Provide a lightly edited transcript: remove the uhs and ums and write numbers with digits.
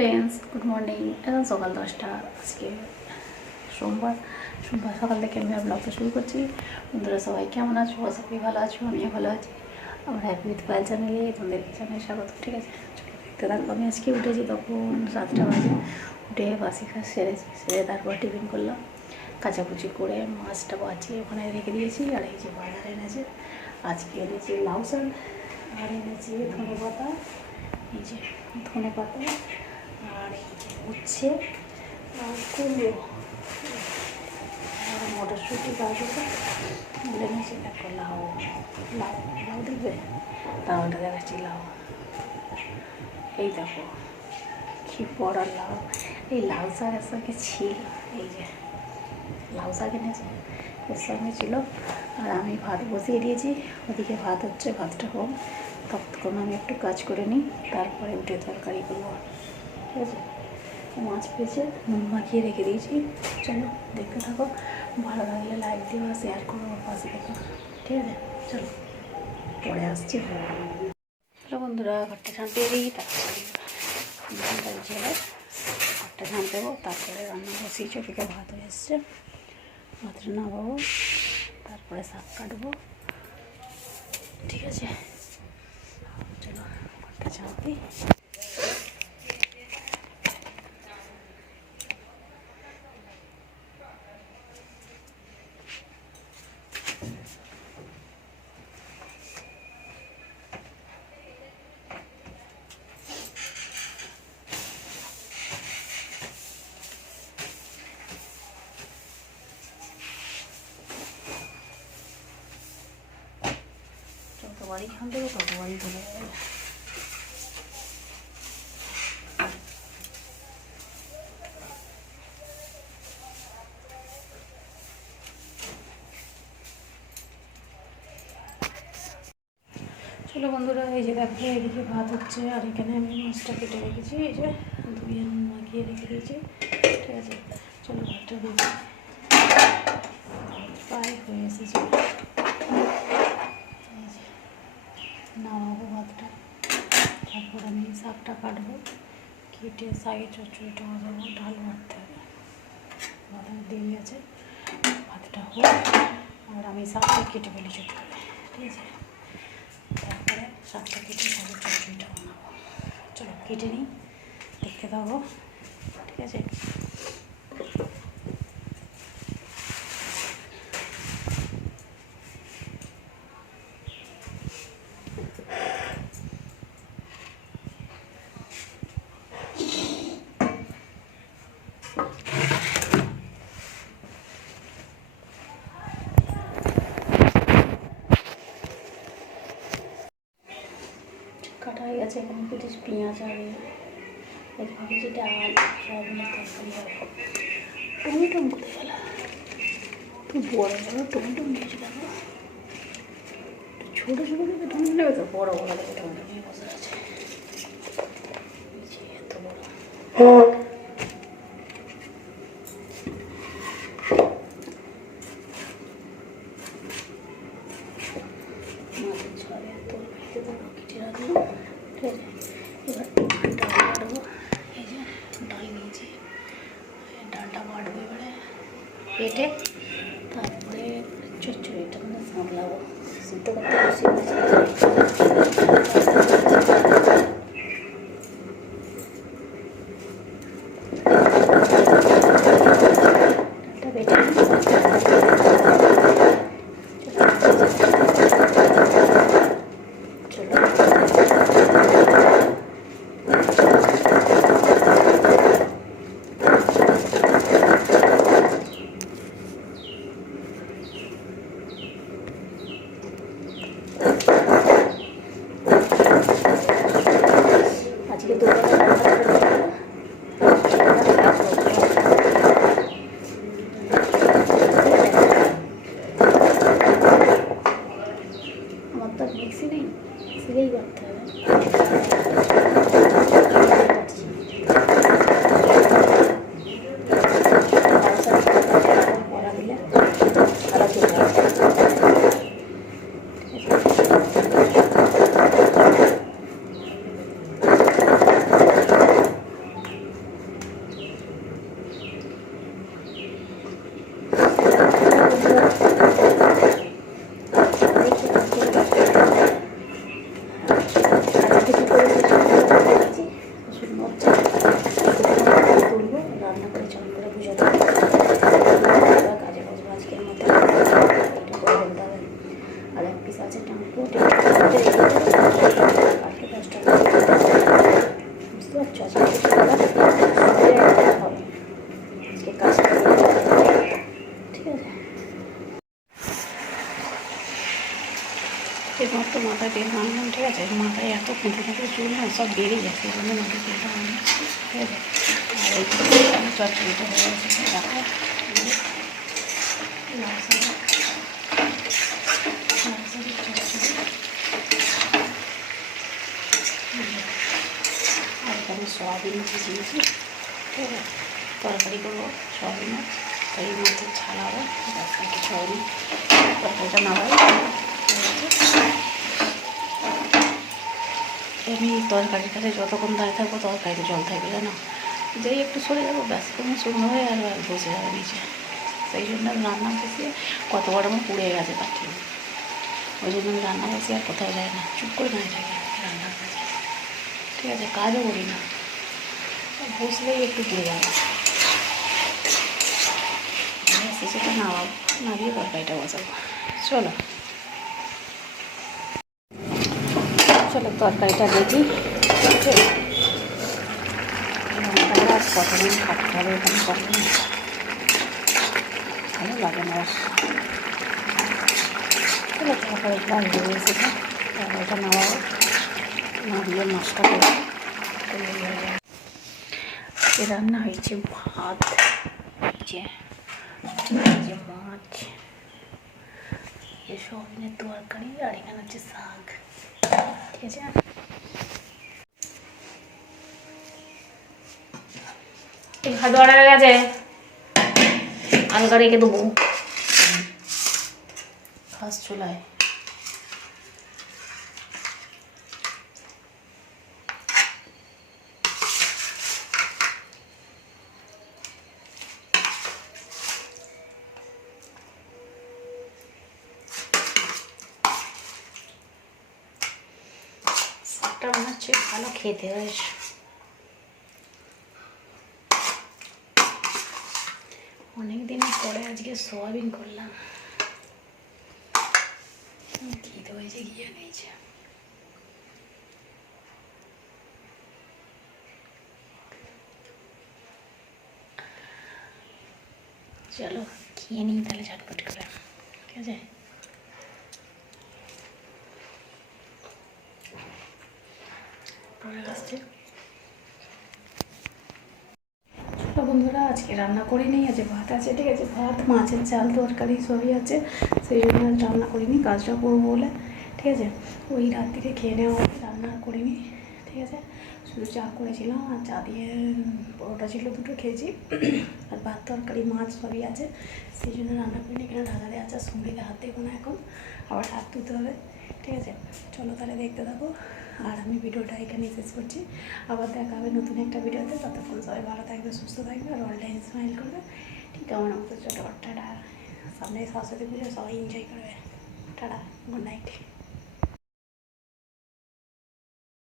Friends, good morning. এখন সকাল 10টা। আজকে সোমবার সকাল থেকে আমি ব্লগটা শুরু করছি। বন্ধুরা সবাই কেমন আছো? আশা করি ভালো আছো, আমিও ভালো আছি। আমার হ্যাপি উইথ পায়েল চ্যানেলে তোমাদের চ্যানেলে স্বাগত। ঠিক আছে, চলো দেখতে থাকো। আমি আজকে উঠেছি তখন 7টা বাজে। উঠে বাসি কাজ সেরে তারপর টিফিন করলাম। কাচাকুচি করে মাছটা বাঁচিয়ে ওখানে রেখে দিয়েছি। আর এই যে বাজার এনেছে, আজকে এনেছি লাউ শাক, আর এনেছি ধনে পাতা। এই যে ধনে পাতা, আর এই যে উচ্ছে, আর কুমড়ো, আর মটরশুঁটি, গাজরটা বলে নিয়েছি। দেখো লাউ লাউ লাউ দেখবে, লাউটা দেখাচ্ছি। লাউ এই দেখো কি বড় লাউ। এই লাউ শাকের সঙ্গে ছিল, এই যে লাউ শাক এনেছে, এর সঙ্গে ছিল। আর আমি ভাত বসিয়ে দিয়েছি, ওদিকে ভাত হচ্ছে। ভাতটা হোক, ততক্ষণ আমি একটু কাজ করে নিই, তারপরে উঠে তরকারি করবো। ঠিক আছে, মাছ পেয়েছে, নুন মাখিয়ে রেখে দিয়েছি। চলো দেখতে থাকো, ভালো লাগলে লাইক দিও, শেয়ার করো, পাশে দেখো। ঠিক আছে, চলো পরে আসছি। হ্যালো বন্ধুরা, ঘরটা ঝাঁপিয়ে দিই, তারপরে ঝেলে ঘরটা ঝাঁপ দেবো, তারপরে রান্না বসিয়েছি। ওদিকে ভাত হয়ে এসছে, ভাতটা নামাবো, তারপরে শাক কাটবো। ঠিক আছে, চলো ঘরটা ঝাঁপ দিই। যতবারই খান দেবো ততবারই ধরে যাবে। চলো বন্ধুরা, এই যে দেখো এদিকে ভাত হচ্ছে, আর এখানে আমি মাছটা কেটে রেখেছি। এই যে ধুয়ে নুন মাখিয়ে রেখে দিয়েছি। ঠিক আছে, চলো ভাতটা দিয়েছি, প্রায় হয়ে এসেছে। নামাবো ভাতটা, তারপর আমি শাকটা কাটবো, কেটে শাকে চচ্চড়িটা বাঁধাবো। ডাল বাটতে হবে, বাঁধার দেরি আছে। ভাতটা হোক, আর আমি শাকটা কেটে ফেলি ছোটো করে। ঠিক আছে, তারপরে শাকটা কেটে শাকের চচ্চড়িটা বানাবো। চলো কেটে নিই, দেখতে থাকো। ঠিক আছে, কাটা হয়ে গেছে। এখন কেটেছি পেঁয়াজ, আর এইভাবে যে ডাল সয়াবিনের তরকারি হবে। টমেটো মুখতে গেল, একটু বড়ো বড়ো টমেটো নিয়েছি। দেখো ছোটো ছোটো থেকে টমেটো নেবে তো, বড়ো বড়ো থেকে টমেটো নিয়ে বসে আছে। এত বড়ো মাছের ঝরে এত খেতে বড়ো কেটে রাখবো। ঠিক আছে, এবার ডাল বাড়বো। এই যে ডাল নিয়েছি, ডালটা বাড়বো এবারে পেটে, তারপরে চচ্চড়িটা মানে সামলাবো। সিদ্ধ করতে বসিয়ে ডালটা বেটে হবে সে কাজটা করতে হবে। ঠিক আছে, এইমাত্র মাথায় তেল মারলাম। ঠিক আছে, মাথায় এত খুঁটে খুঁটে চুল না সব বেরিয়ে গেছে, এই জন্য মাথায় তেলটা মারলাম। ঠিক আছে, আর এই চটচড়িটা হয়ে গেছে দেখো, লাল শাক চটচড়ি। আর এখানে সয়াবিন ভিজিয়েছি। ঠিক আছে, তরকারি করবো সয়াবিনের, তাই মাছের ছাড়াবো। ব্যাস আর কিছু হয়নি, তরকারিটা নামাই। আমি তরকারির কাছে যতক্ষণ দাঁড়িয়ে থাকবো তরকারিতে জল থাকবে, জানো, যেই একটু সরে যাবো ব্যাস তুমি শুকনো হয়ে আর বসে যাবে নিচে। সেই জন্য আমি রান্না বসিয়ে কতবার আমার পুড়ে গেছে তার ঠিক, ওই জন্য আমি রান্না বসিয়ে আর কোথাও যাই না, চুপ করে দাঁড়িয়ে থাকি রান্নার কাছে। ঠিক আছে, কাজও করি না, বসলেই একটু পুড়ে যাবে। সেটা নামাবো, নামিয়ে তরকারিটা বসাবো। চলো চলো তরকারিটা দেখি। আর কতদিন থাকতে হবে এখানে, কতদিন ভালো লাগে না। চলো তরকারিটা হয়ে এসেছে, তরকারিটা নামাবো, নামিয়ে মাছটা করবো। রান্না হয়েছে ভাত, হয়েছে মাছ, সয়াবিনের তরকারি, আর এখানে হচ্ছে শাক। ঠিক আছে, ভাত বাড়া হয়ে গেছে, আলগা রেখে দেবো খাস চুলায়। শাকটা মনে হচ্ছে ভালো খেতে হয়। অনেকদিন পরে আজকে সোয়াবিন করলাম, খেতে হয়েছে গিয়ে নিয়েছে। চলো খেয়ে নিই তাহলে ঝটপট করে। ঠিক আছে, পরে আসছে। ছোটো বন্ধুরা আজকে রান্না করিনি, আজকে ভাত আছে। ঠিক আছে, ভাত, মাছের ঝাল, তরকারি সবই আছে, সেই জন্য আজ রান্না করিনি, কাজটা করবো বলে। ঠিক আছে, ওই রাত্রিরে খেয়ে নেওয়া হবে, রান্না করিনি। ঠিক আছে, শুধু চা করেছিলাম, আর চা দিয়ে পরোটা ছিল দুটো খেয়েছি, আর ভাত তরকারি মাছ সবই আছে, সেই জন্য রান্না করিনি। এখানে ঢাকা দেওয়া আছে, সঙ্গীতে হাত দেবো না এখন, আবার হাত ধুতে হবে। ঠিক আছে, চলো তাহলে দেখতে থাকো, আর আমি ভিডিওটা এখানেই শেষ করছি। আবার দেখা হবে নতুন একটা ভিডিওতে, ততক্ষণ সবাই ভালো থাকবে, সুস্থ থাকবে, আর অল টাইম স্মাইল করবে। ঠিক আমার মতো ছোটো টাটা। সামনে সরস্বতী পুজো, সবাই এনজয় করবে। Tata, good night.